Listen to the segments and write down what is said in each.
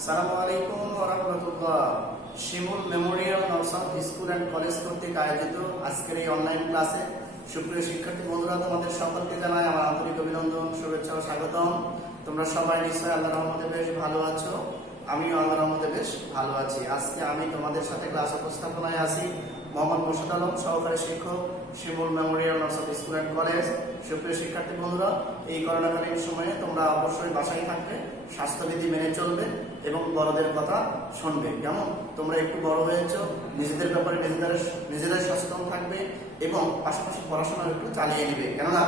আসসালামু আলাইকুম ওয়া রাহমাতুল্লাহ। Shimul memorial Nowshad school and college কর্তৃক আয়োজিত আজকের এই অনলাইন ক্লাসে সুপ্রিয় শিক্ষার্থী বন্ধুরা, তোমাদের সকলকে জানাই আমার আন্তরিক অভিনন্দন, শুভেচ্ছা ও স্বাগতম। তোমরা সবাই নিশ্চয়ই আল্লাহর রহমতে বেশ ভালো আছো। আমিও আল্লাহর রহমতে বেশ ভালো আছি। আজকে আমি তোমাদের সাথে ক্লাস উপস্থাপনায় আছি মোহাম্মদ মোর্শেদ আলম, সহকারী শিক্ষক, Shimul memorial Nowshad school and college. সুপ্রিয় শিক্ষার্থী বন্ধুরা, এই করোনাকালীন সময়ে তোমরা অবশ্যই বাসায় থাকবে, স্বাস্থ্যবিধি মেনে চলবে এবং বড়দের কথা শুনবে। যেমন তোমরা একটু বড় হয়েছ, নিজেদের ব্যাপারে নিজেদের সচেতন থাকবে এবং পাশাপাশি পড়াশোনা একটু চালিয়ে নেবে। কেননা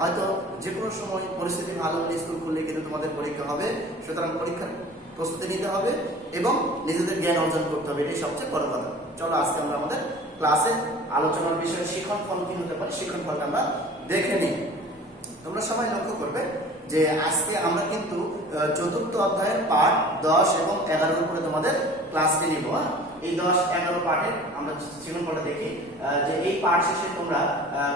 হয়তো যে কোনো সময় পরিস্থিতি ভালো হলে স্কুল খুললে কিন্তু তোমাদের পরীক্ষা হবে, সুতরাং পরীক্ষার প্রস্তুতি নিতে হবে এবং নিজেদের জ্ঞান অর্জন করতে হবে, এটাই সবচেয়ে বড় কথা। চলো আজকে আমরা আমাদের ক্লাসে আলোচনার বিষয়ে শিক্ষণ ফল কি হতে পারে, শিক্ষণ ফলটা আমরা দেখে নিই। তোমরা সবাই লক্ষ্য করবে যে আজকে আমরা কিন্তু চতুর্থ অধ্যায়ের পাঠ 10 এবং 11 উপরে তোমাদের ক্লাসটি নিব। এই 10-11 পাঠে আমরা শিক্ষণফলটা দেখি যে এই পাঠ শেষে তোমরা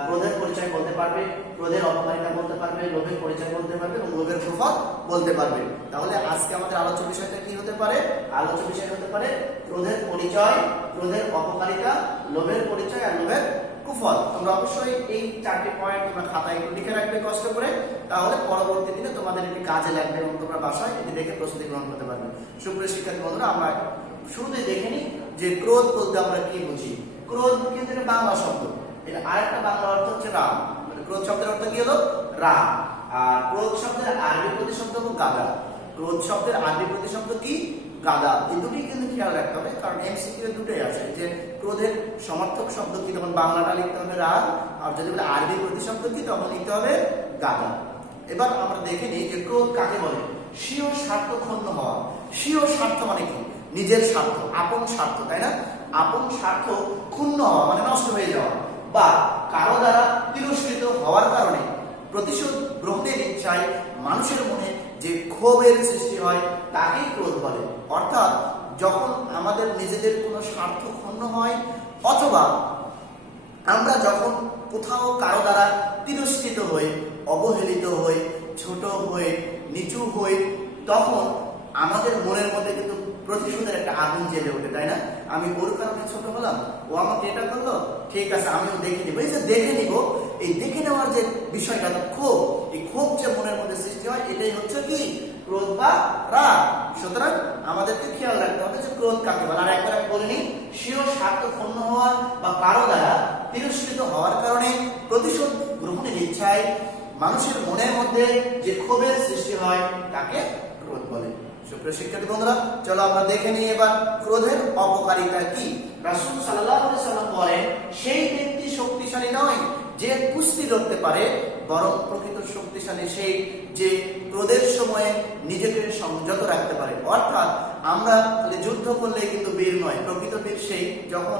ক্রোধের পরিচয় বলতে পারবে, ক্রোধের অপকারিতা বলতে পারবে, লোভের পরিচয় বলতে পারবে এবং লোভের প্রভাব বলতে পারবে। তাহলে আজকে আমাদের আলোচ্য বিষয়টা কি হতে পারে? আলোচ্য বিষয় হতে পারে ক্রোধের পরিচয়, ক্রোধের অপকারিতা, লোভের পরিচয় আর লোভের কুফল। তোমরা অবশ্যই এই 4টি পয়েন্ট তোমরা খাতায় একটু লিখে রাখবে কষ্ট করে, তাহলে পরবর্তী দিনে তোমাদের এটি কাজে লাগবে এবং তোমরা বাসায় এটি দেখে প্রস্তুতি গ্রহণ করতে পারবে। সুপ্রিয় শিক্ষার্থী বন্ধুরা, আমরা শুরুতেই দেখে নিই যে ক্রোধ বলতে আমরা কি বুঝি। ক্রোধ কিন্তু একটা বাংলা শব্দ, এটা আরেকটা বাংলা অর্থ হচ্ছে রাগ। মানে ক্রোধ শব্দের অর্থ কি হলো? রাগ। আর ক্রোধ শব্দের আরবি প্রতিশব্দ হলো গাদা। ক্রোধ শব্দের আরবি প্রতিশব্দ কি? গাদা। এই দুটি কিন্তু খেয়াল রাখতে হবে, কারণ এমসিকিউ দুটোই আছে যে ক্রোধের সমার্থক শব্দ কি, তখন বাংলাটা লিখতে হবে রাগ, আর যদি বলে আরবি প্রতিশব্দ কি, তখন লিখতে হবে গাদা। এবার আমরা দেখে নিই যে ক্রোধ কাকে বলে। স্বীয় স্বার্থ ক্ষুণ্ণ হওয়া। স্বীয় স্বার্থ মানে কি? নিজের স্বার্থ, আপন স্বার্থ, তাই না? আপন স্বার্থ ক্ষুণ্ণ হওয়া মানে নষ্ট হয়ে যাওয়া, বা কারো দ্বারা তিরস্কৃত হওয়ার কারণে প্রতিশোধ গ্রহণের ইচ্ছায় মানুষের মনে যে ক্ষোভের সৃষ্টি হয় তাকেই ক্রোধ বলে। অর্থাৎ যখন আমাদের নিজেদের কোনো স্বার্থ ক্ষুণ্ণ হয়, অথবা আমরা যখন কোথাও কারো দ্বারা তিরস্কৃত হই, অবহেলিত হই, ছোট হই, নিচু হই, তখন আমাদের মনের মধ্যে কিন্তু প্রতিশোধের একটা আগুন জেলে ওঠে, তাই না? আমি ওর কারণে ছোট হলাম, ও আমাকে এটা করলো, ঠিক আছে আমিও দেখে নিব। এই যে দেখে নিব, এই দেখে নেওয়ার যে বিষয়টা, ক্ষোভ, এই ক্ষোভ যে মনের মধ্যে সৃষ্টি হয়, এটাই হচ্ছে কি? ক্রোধ বা রাগ। সুতরাং আমাদেরকে খেয়াল রাখতে হবে যে ক্রোধ কাকে বলে। আর একবার আমি বলিনি, স্বীয় স্বার্থ ক্ষুণ্ণ হওয়া বা কারো দ্বারা তিরস্কৃত হওয়ার কারণে প্রতিশোধ গ্রহণের ইচ্ছায় মানুষের মনের মধ্যে যে ক্ষোভের সৃষ্টি হয় তাকে ক্রোধ বলে। সুপ্রিয় শিক্ষার্থী বন্ধুরা, চলো আমরা দেখে নিই এবার ক্রোধের অপকারিতা কি। রাসূল সাল্লাল্লাহু আলাইহি সাল্লাম বলেন, সেই ব্যক্তি শক্তিশালী নয় যে কুস্তি লড়তে পারে, বরং প্রকৃত শক্তিশালী সেই যে ক্রোধের সময়ে নিজেকে সংযত রাখতে পারে। অর্থাৎ আমরা যুদ্ধ করলে কিন্তু বীর নয়, প্রকৃত বীর সেই যখন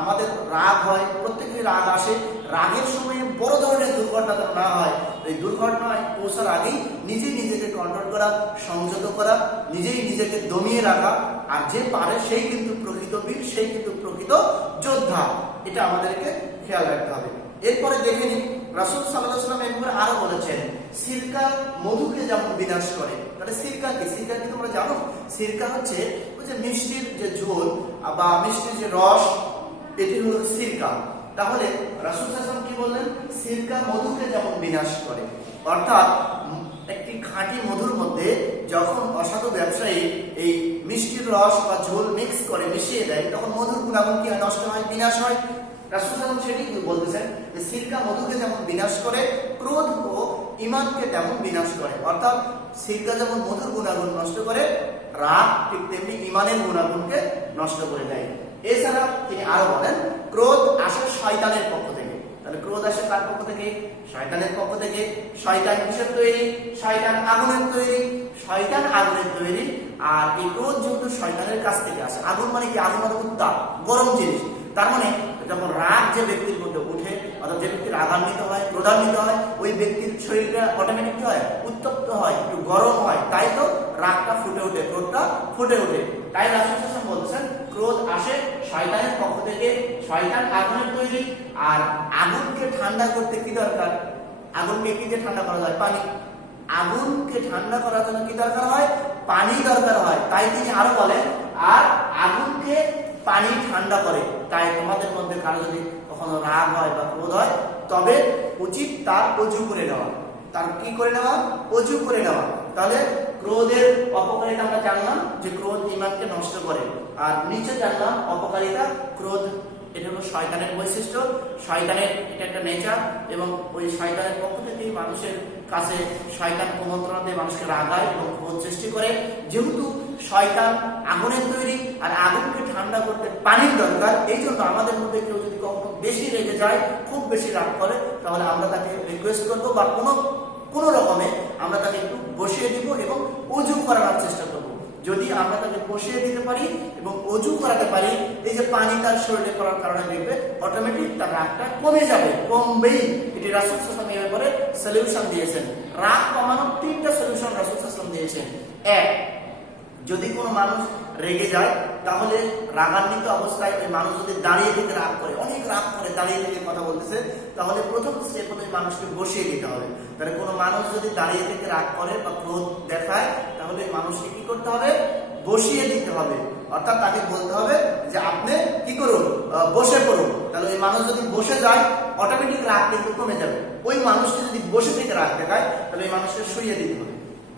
আমাদের রাগ হয়, প্রত্যেকেরই রাগ আসে, রাগের সময়ে বড় ধরনের দুর্ঘটনা যেন না হয়, এই দুর্ঘটনায় পৌঁছার আগেই নিজেই নিজেকে কন্ট্রোল করা, সংযত করা, নিজেই নিজেকে দমিয়ে রাখা। আর যে পারে সেই কিন্তু প্রকৃত বীর, সেই কিন্তু প্রকৃত যোদ্ধা। এটা আমাদেরকে খেয়াল রাখতে হবে। এরপরে দেখে নিন, রাসূল সাল্লাল্লাহু আলাইহি ওয়াসাল্লাম এরপরে আরো বলেছেন, সিরকা মধুকে যেমন বিনাশ করে। তাহলে সিরকা কি? সিরকা কি তোমরা জানো? সিরকা হচ্ছে ওই যে মিষ্টির যে ঝোল বা মিষ্টির যে রস, এটি হলো সিরকা। তাহলে রাসূল সাল্লাল্লাহু আলাইহি ওয়াসাল্লাম কি বললেন? সিরকা মধুকে যেমন বিনাশ করে। অর্থাৎ একটি খাঁটি মধুর মধ্যে যখন অসাধু ব্যবসায়ী এই মিষ্টির রস বা ঝোল মিক্স করে মিশিয়ে দেয়, তখন মধুর গুণাগুণ কি হয়? নষ্ট হয়, বিনাশ হয়। রাসূল সাল্লাল্লাহু আলাইহি ওয়াসাল্লাম সেটি বলতেছেন যে সিরকা মধুকে যেমন বিনাশ করে, ক্রোধ ও ঈমানকে তেমন বিনাশ করে। অর্থাৎ সিরকা যেমন মধুর গুণাগুণ নষ্ট করে, রাগ ঠিক তেমনি ঈমানের গুণাগুণকে নষ্ট করে দেয়। এছাড়া তিনি আরো বলেন, ক্রোধ আসে শয়তানের পক্ষ থেকে। তাহলে ক্রোধ আসে কার পক্ষ থেকে? শয়তানের পক্ষ থেকে। শয়তান কিসের তৈরি? শয়তান আগুনের তৈরি। শয়তান আগুনের তৈরি। আর এই ক্রোধ যেহেতু শয়তানের কাছ থেকে আসে, আগুন মানে কি? আগুন মানে উত্তাপ, গরম জিনিস। তার মানে যখন রাগ যে ব্যক্তির মধ্যে উঠে, অর্থাৎ যে ব্যক্তি রাগান্বিত হয়, ক্রোধান্বিত হয়, ওই ব্যক্তির শরীরটা অটোমেটিক হয়, উত্তপ্ত হয়, একটু গরম হয়। তাই তো রাগটা ফুটে ওঠে, ক্রোধটা ফুটে ওঠে। তাই রাসূল সাল্লাল্লাহু আলাইহি ওয়াসাল্লাম বলছেন, ক্রোধ আসে শয়তানের পক্ষ থেকে, শয়তান আগুনের তৈরি। আর আগুনকে ঠান্ডা করতে কি দরকার? আগুনকে কি দিয়ে ঠান্ডা করা যায়? পানি। আগুনকে ঠান্ডা করার জন্য কি দরকার হয়? পানি দরকার হয়, তাই তিনি আরো বলেন আর আগুনকে পানি ঠান্ডা করে। তাই তোমাদের মধ্যে কারো যদি কখনো রাগ হয় বা ক্রোধ হয়, তবে উচিত তার অজু করে নেওয়া। তার কি করে নেওয়া? অজু করে নেওয়া। তাহলে ক্রোধের অপকারিতা আমরা জানলাম যে ক্রোধ ঈমানকে নষ্ট করে। আর নিচে জানলাম অপকারিতা। ক্রোধ এটা হলো শয়তানের বৈশিষ্ট্য, শয়তানের এটা একটা নেচার, এবং ওই শয়তানের পক্ষ থেকেই মানুষের কাছে শয়তান কুমন্ত্রণা দিয়ে মানুষকে রাগায় এবং ক্রোধ সৃষ্টি করে। যেহেতু শয়তান আগুনের তৈরি আর আগুনকে ঠান্ডা করতে পানির দরকার, এই জন্য আমাদের মধ্যে কেউ যদি কখনো বেশি রেগে যায়, খুব বেশি রাগ করে, তাহলে আমরা তাকে রিকোয়েস্ট করবো বা কোনো রকমে আমরা তাকে একটু বসিয়ে দিব এবং অজু করানোর চেষ্টা করব। যদি আমরা তাকে বসিয়ে দিতে পারি এবং অজু করাতে পারি, এই যে পানি তার শরীরে পড়ার কারণে দেখবে অটোমেটিক তার রাগটা কমে যাবে, কমবেই। এটি রাসূল সাল্লাল্লাহু আলাইহি ওয়াসাল্লাম এর পরে সলিউশন দিয়েছেন। রাগ কমানোর 3টা সলিউশন রাসূল সাল্লাল্লাহু আলাইহি ওয়াসাল্লাম দিয়েছেন। এক, যদি কোনো মানুষ রেগে যায়, তাহলে রাগান্বিত অবস্থায় ওই মানুষ যদি দাঁড়িয়ে থেকে রাগ করে, অনেক রাগ করে দাঁড়িয়ে থেকে কথা বলতেছে, তাহলে প্রথম স্টেপ হলো মানুষকে বসিয়ে দিতে হবে। তাহলে কোনো মানুষ যদি দাঁড়িয়ে থেকে রাগ করে বা ক্রোধ দেখায়, তাহলে মানুষকে কি করতে হবে? বসিয়ে দিতে হবে। অর্থাৎ তাকে বলতে হবে যে আপনি কি করুন, বসে পড়ুন। তাহলে ওই মানুষ যদি বসে যায়, অটোমেটিক রাগ কিন্তু কমে যাবে। ওই মানুষকে যদি বসে থেকে রাগ দেখায়, তাহলে ওই মানুষকে শুইয়ে দিতে হবে।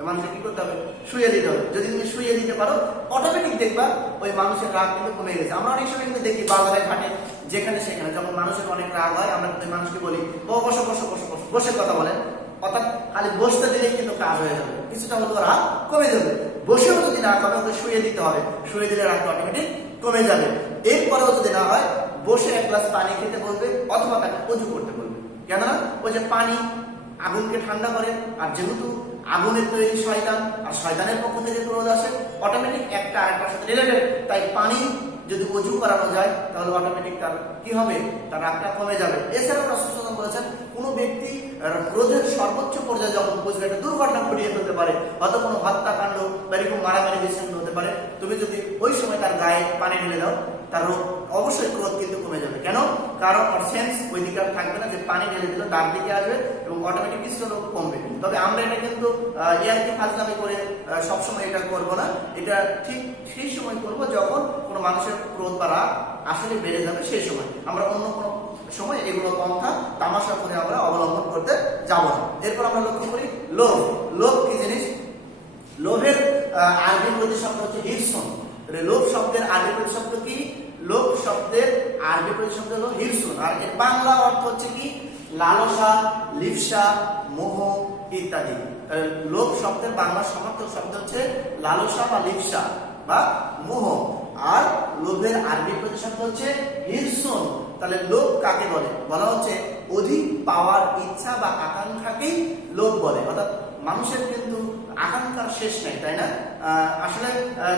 মানুষকে কি করতে হবে? শুয়ে দিতে হবে। যদি তুমি শুয়ে দিতে পারো, অটোমেটিক দেখবা ওই মানুষের রাগ কিন্তু কমে গেছে। আমরা অনেক সময় কিন্তু দেখি বাজারে ঘাটে যেখানে সেখানে যখন মানুষের অনেক রাগ হয়, আমরা কিন্তু মানুষকে বলি ও বসো বসো বসো বসো, বসে কথা বলেন। অর্থাৎ খালি বসতে দিলেই কিন্তু কাজ হয়ে যাবে, কিছুটা হলো রাগ কমে যাবে। বসেও যদি না কমে, ওকে শুয়ে দিতে হবে। শুয়ে দিলে রাগটা অটোমেটিক কমে যাবে। এরপরেও যদি না হয়, বসে এক গ্লাস পানি খেতে বলবে অথবা তাকে অজু করতে বলবে। কেননা ওই যে পানি আগুনকে ঠান্ডা করে, আর যেহেতু আগুনের তৈরি শয়তান, আর শয়তানের পক্ষ থেকে ক্রোধ আসে, অটোমেটিক একটা আরেকটার সাথে রিলেটেড। তাই পানি যদি অজু করানো যায়, তাহলে অটোমেটিক তার কি হবে? তার রাগটা কমে যাবে। এছাড়াও রাসূল সাল্লাল্লাহু আলাইহি ওয়াসাল্লাম বলেছেন, কোনো ব্যক্তি ক্রোধের সর্বোচ্চ পর্যায়ে যখন বুঝবে একটা দুর্ঘটনা ঘটিয়ে ফেলতে পারে, হয়তো কোনো হত্যাকাণ্ড বা এরকম মারামারি বিচ্ছিন্ন হতে পারে, তুমি যদি ওই সময় তার গায়ে পানি ঢেলে দাও, তার অবশ্যই ক্রোধ কিন্তু কমে যাবে। কেন? কারণ ওর সেন্স ওই দিকে আর থাকবে না যে পানি ঢেলে দিলে ডান দিকে আসবে এবং অটোমেটিক কিছু কমবে। তবে আমরা এটা কিন্তু ইয়ারকি ফাজলামি করে সবসময় এটা করব না। এটা ঠিক সেই সময় করব যখন কোনো মানুষের ক্রোধ বা রাগ আসলে বেড়ে যাবে, সেই সময়। আমরা অন্য কোনো সময় এগুলো পন্থা তামাশা করে আমরা অবলম্বন করতে যাব না। এরপর আমরা লক্ষ্য করি লোভ। লোভ কি জিনিস? লোভের আরবি প্রতিশব্দ হচ্ছে হিরসুন। লোভ শব্দের আরবি প্রতিশব্দ কি? লোভ শব্দের আরবি প্রতিশব্দ হলো হিরসুন, আর এর বাংলা অর্থ হচ্ছে কি? লালসা, লিপ্সা, মোহ ইত্যাদি। লোভ শব্দের বাংলা সমার্থক শব্দ হচ্ছে লালসা বা লিপ্সা বা মোহ, আর লোভের আরবি প্রতিশব্দ হচ্ছে হিরসুন। তাহলে লোভ কাকে বলে? বলা হচ্ছে অধিক পাওয়ার ইচ্ছা বা আকাঙ্ক্ষাকেই লোভ বলে। অর্থাৎ মানুষের কিন্তু আকাঙ্ক্ষার শেষ নাই, তাই না? আসলে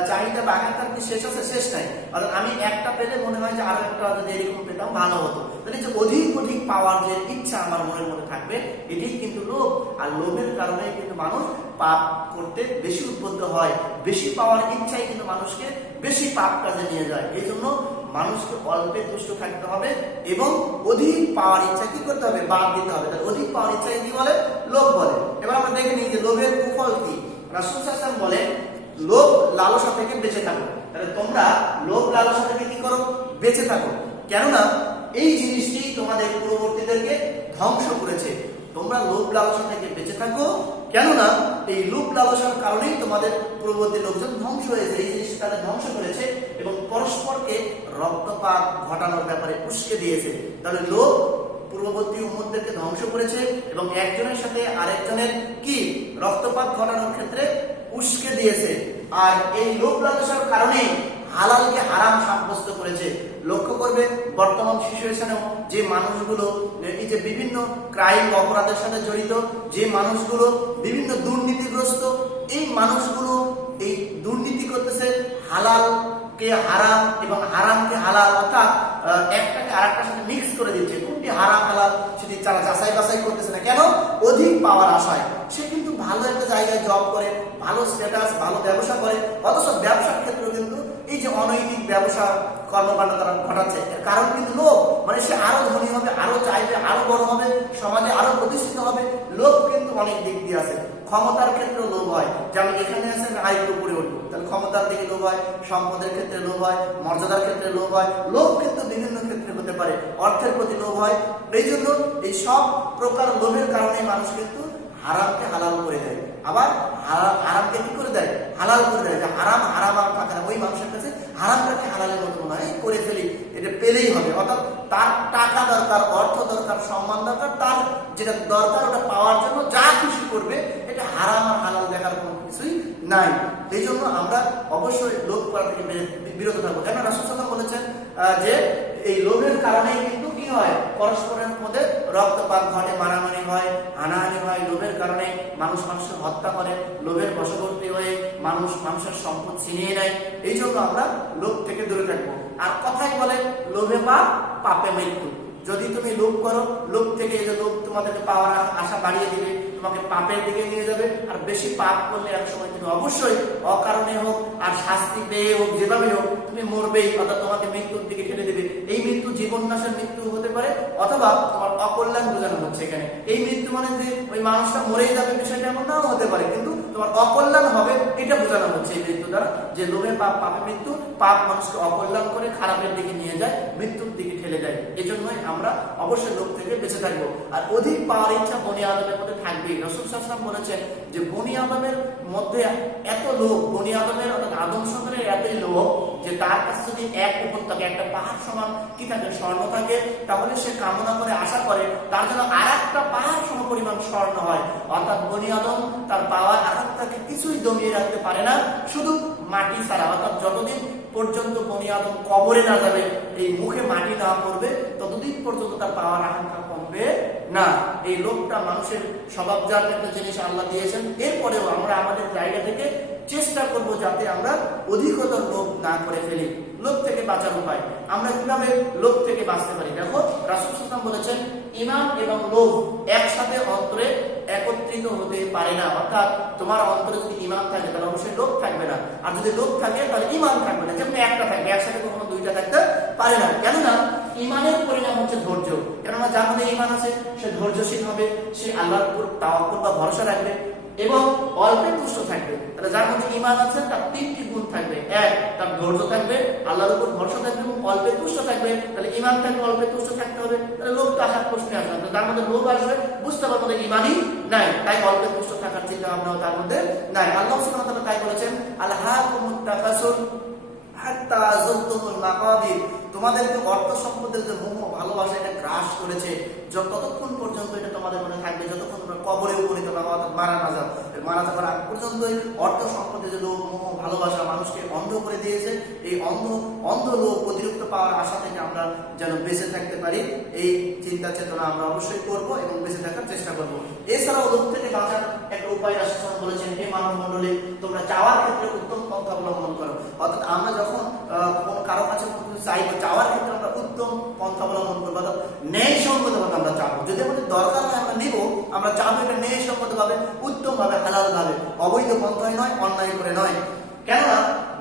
চাহিদা বা আকাঙ্ক্ষার কি শেষ আছে? শেষ নাই। অর্থাৎ আমি একটা পেলে মনে হয় যে আরো একটা যদি এরকম পেতাম ভালো হতো। তাহলে যে অধিক পাওয়ার যে ইচ্ছা আমার মনের মধ্যে থাকবে, এটাই কিন্তু লোভ। আর লোভের কারণে কিন্তু মানুষ পাপ করতে বেশি উদ্বুদ্ধ হয়। বেশি পাওয়ার ইচ্ছাই কিন্তু মানুষকে বেশি পাপ কাজে নিয়ে যায়। এই জন্য মানুষকে অল্পে তুষ্ট থাকতে হবে এবং অধিক পাওয়ার ইচ্ছা কি করতে হবে? বাদ দিতে হবে। তাহলে অধিক পাওয়ার ইচ্ছা কি বলে? লোভ বলে। এবার আমরা দেখে নিই যে লোভের কুফল কি। রাসূল সাল্লাল্লাহু আলাইহি ওয়াসাল্লাম বলেন, লোভ লালসা থেকে বেঁচে থাকো। তাহলে তোমরা লোভ লালসা থেকে কি করো? বেঁচে থাকো। কেননা এই জিনিসটি তোমাদের পূর্ববর্তীদেরকে ধ্বংস করেছে। তোমরা লোভ লালসা থেকে বেঁচে থাকো, কেননা এই লোভ লালসার কারণেই তোমাদের পূর্ববর্তী লোকজন ধ্বংস হয়েছে। এই জিনিসটা তাদের ধ্বংস করেছে এবং পরস্পরকে রক্তপাত ঘটানোর ব্যাপারে উস্কে দিয়েছে। তাহলে লোভ পূর্ববর্তী উম্মতদেরকে ধ্বংস করেছে এবং একজনের সাথে আরেকজনের কি রক্তপাত ঘটানোর ক্ষেত্রে উস্কে দিয়েছে। আর এই লোভ লালসার কারণে হালালকে হারাম সাব্যস্ত করেছে। লক্ষ্য করবে বর্তমান সিচুয়েশনেও যে মানুষগুলো এই যে বিভিন্ন ক্রাইম অপরাধের সাথে জড়িত, যে মানুষগুলো বিভিন্ন দুর্নীতিগ্রস্ত, এই মানুষগুলো এই দুর্নীতি করতেছে, হালালকে হারাম এবং হারামকে হালাল, অর্থাৎ একটাকে আরেকটার সাথে মিক্স করে দিচ্ছে। কোনটি হারাম হালাল সেটি তারা যাচাই বাছাই করতেছে না। কেন? অধিক পাওয়ার আশায়। সে কিন্তু ভালো একটা জায়গায় জব করে, ভালো স্ট্যাটাস, ভালো ব্যবসা করে, অথচ ব্যবসার ক্ষেত্রে কিন্তু এই যে অনৈতিক ব্যবসা কর্মকাণ্ড তারা ঘটাচ্ছে, এর কারণ কিন্তু লোভ। মানে সে আরো ধনী হবে, আরো চাইবে, আরো বড় হবে, সমাজে আরো প্রতিষ্ঠিত হবে। লোভ কিন্তু অনেক দিক দিয়ে আছে। ক্ষমতার ক্ষেত্রে লোভ হয়, যেমন এখানে আছে আরেকটু উপরে উঠবো, তাহলে ক্ষমতার দিকে লোভ হয়, সম্পদের ক্ষেত্রে লোভ হয়, মর্যাদার ক্ষেত্রে লোভ হয়। লোভ কিন্তু বিভিন্ন ক্ষেত্রে হতে পারে, অর্থের প্রতি লোভ হয়। এই জন্য এই সব প্রকার লোভের কারণে মানুষ কিন্তু হারামকে হালাল করে দেয়, আবার হারামকে কি করে দেয়, হালাল করে দেয়। যে হারাম হারাম আর থাকে না, ওই মানুষের কাছে হারামটাকে হালালের মতো মনে হয়, করে ফেলি, এটা পেলেই হবে। অর্থাৎ তার টাকা দরকার, অর্থ দরকার, সম্মান দরকার, তার যেটা দরকার ওটা পাওয়ার জন্য যা খুশি করবে, এটা হারাম আর হালাল দেখার কোনো কিছুই নাই। এই জন্য আমরা অবশ্যই লোভ করা থেকে বিরত থাকবো। কেন রাসূল সাল্লাল্লাহু আলাইহি ওয়াসাল্লাম বলেছেন যে এই লোভের কারণে কিন্তু কি হয়, পরস্পরের মধ্যে রক্তপাত ঘটে, মারামারি হয়, হানাহানি হয়। লোভের কারণে মানুষ মানুষের হত্যা করে, লোভের বশবর্তী হয়ে মানুষ মানুষের সম্পদ ছিনিয়ে নেয়। এই জন্য আমরা লোভ থেকে দূরে থাকবো। আর কথাই বলে লোভে পাপ, পাপে মৃত্যু। যদি তুমি লোভ করো, লোভ থেকে এই যে লোভ তোমাদেরকে পাওয়ার আশা বাড়িয়ে দিবে, তোমাকে পাপের দিকে নিয়ে যাবে। আর বেশি পাপ করলে এক সময় তুমি অবশ্যই অকারণে হোক আর শাস্তি পেয়ে হোক, যেভাবে হোক তুমি মরবেই, অর্থাৎ তোমাকে মৃত্যুর দিকে ঠেলে দেবে। এই মৃত্যু জীবননাশের মৃত্যু হতে পারে, অথবা তোমার অকল্যাণ বোঝানো হচ্ছে এখানে। এই মৃত্যু মানে যে ওই মানুষটা মরেই যাবে বিষয়টা এমন নাও হতে পারে, কিন্তু তোমার অকল্যাণ হবে এটা বোঝানো হচ্ছে এই মৃত্যু দ্বারা। যে লোভে পাপ, পাপে মৃত্যু। পাপ মানুষকে অকল্যাণ করে খারাপের দিকে নিয়ে যায়, মৃত্যুর দিকে ঠেলে দেয়। এই জন্যই আমরা অবশ্যই লোভ থেকে বেঁচে থাকবো। আর অধিক পাওয়ার ইচ্ছা বনি আদমের মধ্যে থাকবে। রাসূল সাল্লাল্লাহু আলাইহি ওয়াসাল্লাম বলেছেন যে বনি আদমের মধ্যে এত লোভ, বনি আদমের অর্থাৎ আদম সন্তানের এতই লোভ যে তার কাছে যদি এক উপত্যকা, একটা পাহাড় সমান কি থাকে, স্বর্ণ থাকে, তাহলে সে কামনা করে, আশা করে তার জন্য আর একটা পাহাড় সম পরিমাণ স্বর্ণ হয়। অর্থাৎ বনি আদম তার পাওয়ার আকাঙ্ক্ষাকে কিছুই দমিয়ে রাখতে পারে না, শুধু মাটি ছাড়া। অর্থাৎ যতদিন পর্যন্ত বনি আদম কবরে না যাবে, এই মুখে মাটি না পড়বে, ততদিন পর্যন্ত তার পাওয়ার আকাঙ্ক্ষা কমবে না। এই লোভটা মানুষের স্বভাবজাত একটা জিনিস আল্লাহ দিয়েছেন। এরপরেও আমরা আমাদের জায়গা থেকে চেষ্টা করব যাতে আমরা অধিকতর লোভ না করে ফেলি। লোভ থেকে বাঁচার উপায়, আমরা কিভাবে লোভ থেকে বাঁচতে পারি? দেখো রাসূল সাল্লাল্লাহু আলাইহি ওয়াসাল্লাম বলেছেন ঈমান এবং লোভ একসাথে অন্তরে একত্রিত হতে পারে না। অর্থাৎ তোমার অন্তরে যদি ঈমান থাকে তাহলে অবশ্যই লোভ থাকবে না, আর যদি লোভ থাকে তাহলে ঈমান থাকবে না। যেমন একটা থাকবে, একসাথে কখনো দুইটা থাকতে পারে না। কেননা ঈমানের পরিণাম হচ্ছে ধৈর্য। কেননা যার মধ্যে ঈমান আছে সে ধৈর্যশীল হবে, সে আল্লাহর উপর তাওয়াক্কুল বা ভরসা রাখবে এবং অল্পে তুষ্ট থাকবে। তাহলে যার মধ্যে ঈমান আছে তার তিনটি গুণ থাকবে। এক, তার ধৈর্য থাকবে, আল্লাহর উপর ভরসা থাকবে এবং অল্পে তুষ্ট থাকবে। তাহলে ঈমান থাকবে, অল্পে তুষ্ট থাকতে হবে। তাহলে লোভ তো আসার প্রশ্নে আসবে না। যার মধ্যে লোভ আসবে বুঝতে পারবো মধ্যে ঈমানই নাই, তাই অল্পে তুষ্ট থাকার চিন্তা ভাবনাও তার মধ্যে নাই। আল্লাহ সুবহানাহু ওয়া তাআলা তাই বলেছেন আলহাকুমুত তাকাসুর হাত্তা যুরতুমুল মাকাবির, তোমাদেরকে অর্থ সম্পদের যে মোহ ভালোবাসা এটা গ্রাস করেছে, ততক্ষণ পর্যন্ত এটা তোমাদের মনে থাকবে, যতক্ষণ তোমরা কবরে উপনীত না হওয়া, মারা যাওয়ার আগ পর্যন্ত অর্থ সম্পদের যে লোভ, মোহ, ভালোবাসা মানুষকে অন্ধ করে দিয়েছে। এই অন্ধ লোভ, অতিরিক্ত পাওয়ার আশা থেকে আমরা যেন বেঁচে থাকতে পারি, এই চিন্তা চেতনা আমরা অবশ্যই করব এবং বেঁচে থাকার চেষ্টা করব। এছাড়াও লোভ থেকে বাঁচার একটা উপায় রাসূল সাল্লাল্লাহু আলাইহি ওয়াসাল্লাম বলেছেন, হে মানব মণ্ডলী, তোমরা চাওয়ার ক্ষেত্রে উত্তম পন্থা অবলম্বন করো। অর্থাৎ আমরা যখন কোনো কারো কাছে চাইবো, চাওয়ার ক্ষেত্রে আমরা উত্তম পন্থা অবলম্বন করবো, অর্থাৎ ন্যায়সঙ্গতভাবে আমরা চাবো। যদি আমাদের দরকার হয় আমরা নিব, আমরা চাবো এটা ন্যায়সঙ্গতভাবে, উত্তমভাবে, হালালভাবে, অবৈধ পন্থায় নয়, অন্যায় করে নয়। কেননা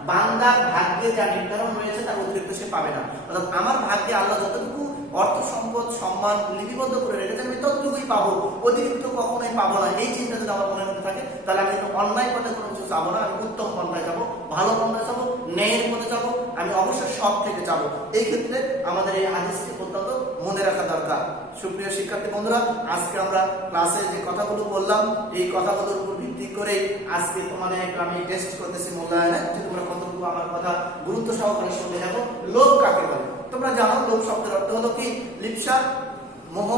বান্দার ভাগ্যে যা নির্ধারণ রয়েছে তার অতিরিক্ত সে পাবে না। অর্থাৎ আমার ভাগ্যে আল্লাহ যতটুকু অর্থ সম্পদ সম্মান লিপিবদ্ধ করে রেখেছেন আমি ততটুকুই পাবো, অতিরিক্ত কখনোই পাবো না। এই চিন্তা যদি আমার মনের মধ্যে থাকে তাহলে আমি অন্যায় পথে কোনো কিছু চাবো না, আমি উত্তম পন্থায় যাবো, ভালো পন্থায় যাবো, ন্যায়ের পথে যাবো, আমি অবশ্যই সব থেকে যাবো। এই ক্ষেত্রে আমাদের এই হাদিসটি অত্যন্ত মনে রাখা দরকার। সুপ্রিয় শিক্ষার্থী বন্ধুরা, আজকে আমরা ক্লাসে যে কথাগুলো বললাম, এই কথাগুলোর উপর ভিত্তি করে আজকে তোমাদের আমি টেস্ট করতেছি মূল্যায়নে, যে তোমরা কতটুকু আমার কথা গুরুত্ব সহকারে শুনে যাবো। লোভ কাকে বলে? তোমরা জানো লোভ শব্দের অর্থ হলো কি? লিপ্সা, মোহ।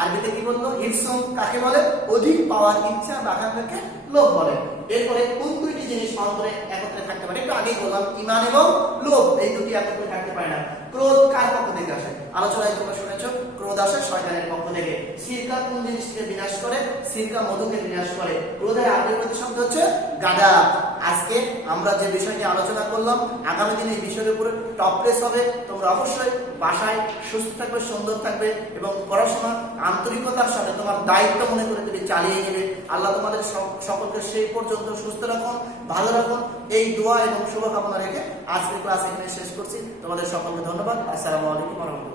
আরবিতে কি বললো? হিরসুম। কাকে বলে? অধিক পাওয়ার ইচ্ছা বা আকাঙ্ক্ষাকে লোভ বলে। এরপরে কোন দুইটি জিনিস অন্তরে একত্রে থাকতে পারে? একটু আগেই বললাম, ঈমান এবং লোভ, এই দুটি একত্রে থাকতে পারে না। ক্রোধ কার পক্ষ থেকে আসে? আলোচনায় তোমরা শুনেছো, ক্রোধ আসে শয়তানের পক্ষ থেকে। সিরকা কোন জিনিসকে বিনাশ করে? সিরকা মধুকে বিনাশ করে। ক্রোধের আরবি প্রতিশব্দ হচ্ছে গাদা। আজকে আমরা যে বিষয় নিয়ে আলোচনা করলাম, আগামী দিনে এই বিষয়ের উপরে টপলেস হবে। তোমরা অবশ্যই বাসায় সুস্থ থাকবে, সুন্দর থাকবে এবং পড়াশোনা আন্তরিকতার সাথে তোমার দায়িত্ব মনে করে তুমি চালিয়ে নেবে। আল্লাহ তোমাদের সকলকে সেই পর্যন্ত সুস্থ রাখুন, ভালো রাখুন, এই দোয়া এবং শুভকামনা রেখে আজকের ক্লাস এখানে শেষ করছি। তোমাদের সকলকে ধন্যবাদ। আসসালামু আলাইকুম ওয়া রাহমাতুল্লাহ।